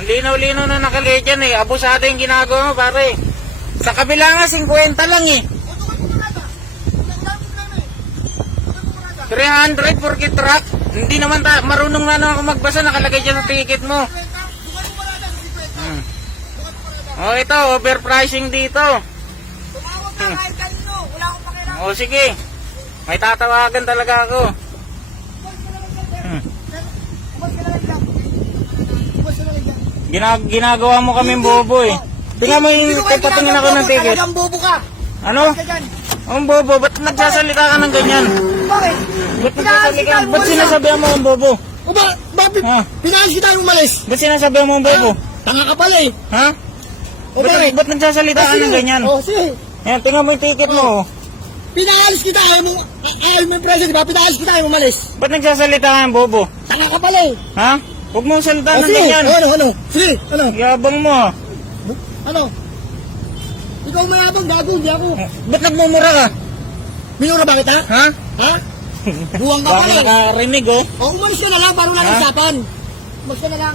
Ang linaw-linaw na nakalagay dyan eh. Abusado yung ginagawa mo, pare. Sa kabila nga, 50 lang eh. 300 for truck. Hindi naman marunong na ako magbasa, nakalagay dyan sa ticket mo. Oh, ito, overpricing dito. Tumawag ka kahit kanino. Wala akong pakialam. Oh, sige. May tatawagan talaga ako. Ginagawa mo kaming bobo eh. Tingnan mo yung patingin ako ng ticket. Talagang bobo ka. Ano? Ang bobo, ba't nagsasalita ka ng ganyan? Bakit? Ba't nagsasalita ka? Ba't sinasabihan mo ang bobo? O ba, bakit? Ha? Pinayos kita yung umalis. Ba't sinasabihan mo ang bobo? Tanga ka pala eh. Ha? O bakit? Ba't nagsasalita ka ng ganyan? O sige. Ayan, tingnan mo yung ticket mo. Pinaalis kita, ayaw mo yung presyo, di ba? Pinaalis kita, ayaw mo umalis. Ba't nagsasalita ka ng bobo? Tanga ka pala eh. Ha? Huwag mong salita O ng sige, ganyan. ano? Sige, ano? Yabang mo. Ano? Ikaw mayabang, gago, hindi ako. Ba't nagmumura ka? Minura ba kita? Ha? Ha? Buwang ka Baka pala eh. nakarinig oh. O umalis ka na lang, para wala Ha? nang usapan. Umalis ka na lang.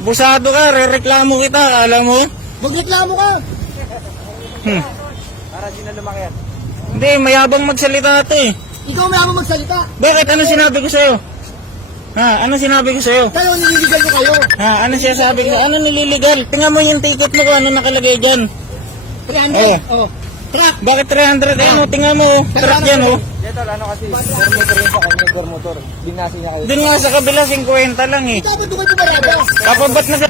Busado ka, rereklamo kita, alam mo? Magreklamo ka. Para di na lumakyat. Hindi, mayabang magsalita ito eh. Ikaw mayabang magsalita. Bakit? Ano sinabi ko sa'yo? Ha? Ano sinabi ko sa'yo? Kayo, nililigal ko kayo. Ha? Ano siya sabi ko? Ano nililigal? Tingnan mo yung ticket mo kung ano nakalagay dyan. 300. Oh. Truck. Bakit 300? Ano? Tingnan mo oh. Truck yan oh. Dito, ano kasi, dormotor yun sa kanya, dormotor. Binasi niya kayo. Dun nga sa kabila, 50 lang eh. Ikaw ba doon kayo pumarada? Kapabat na sa